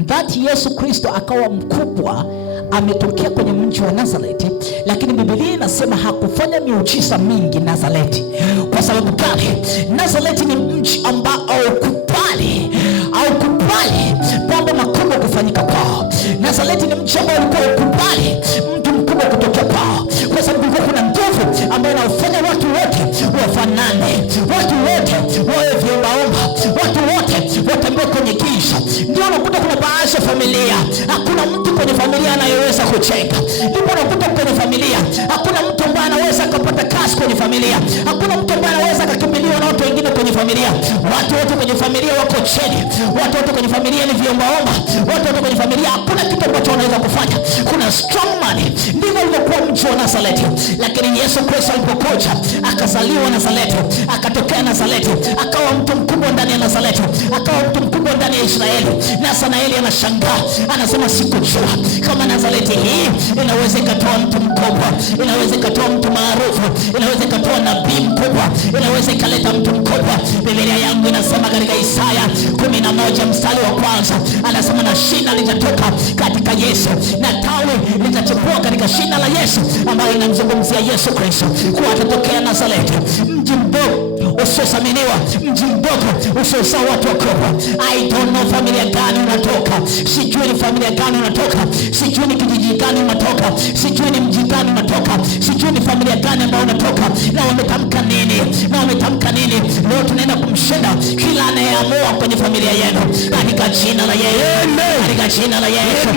that Yesu Kristo akawa mkubwa ametokea kwenye mji wa Nazareti, lakini Biblia inasema hakufanya miujiza mingi Nazareti. Kwa sababu gani? Nazareti ni mji ambao haukubali mambo makubwa kufanyika kwao. Nazareti ni mji ambao ulikuwa ukubali mtu mkubwa kutokea kwao, kwa sababu kuna nguvu ambayo inafanya watu wote wafanane, watu wote wawe viombaomba, watu wote watembee kwenye giza. Ndio unakuta kuna baadhi ya familia hakuna mtu kwenye familia anayeweza kucheka. Ndipo unakuta kwenye familia hakuna mtu ambaye anaweza kupata kazi kwenye familia, hakuna mtu ambaye anaweza kukimbiliwa na watu wengine kwenye familia. Watu wote kwenye familia wako chini, watu wote kwenye familia ni viombaomba, watu wote kwenye familia hakuna kitu ambacho wanaweza kufanya. Kuna strong man. Ndivyo ilivyokuwa mji wa Nazareti. Lakini Yesu Kristo alipokuja akazaliwa Nazareti, akatokea Nazareti, akawa mtu mkubwa ndani ya Nazareti, akawa mtu mkubwa ndani ya Israeli. Nathanaeli anashangaa, anasema sikujua kama Nazareti hii inaweza ikatoa mtu mkubwa, inaweza ikatoa mtu maarufu, inaweza ikatoa nabii mkubwa, inaweza ikaleta mtu mkubwa. Biblia yangu inasema katika Isaya 11 mstari wa kwanza, anasema na shina litatoka katika Yesu, na tawi litachipua katika shina la Yesu, ambayo inamzungumzia Yesu Kristo. Kwa atatokea Nazareti, mji mdogo usiosaminiwa, mji mdogo usiozaa watu wakubwa. I don't know familia gani unatoka, sijui ni familia gani unatoka, sijui ni kijiji gani unatoka, sijui ni mji gani unatoka, sijui ni familia gani ambayo unatoka, na wametamka nini. Leo tunaenda kumshinda kila anayeamua kwenye familia yenu katika jina la Yesu, katika jina la Yesu.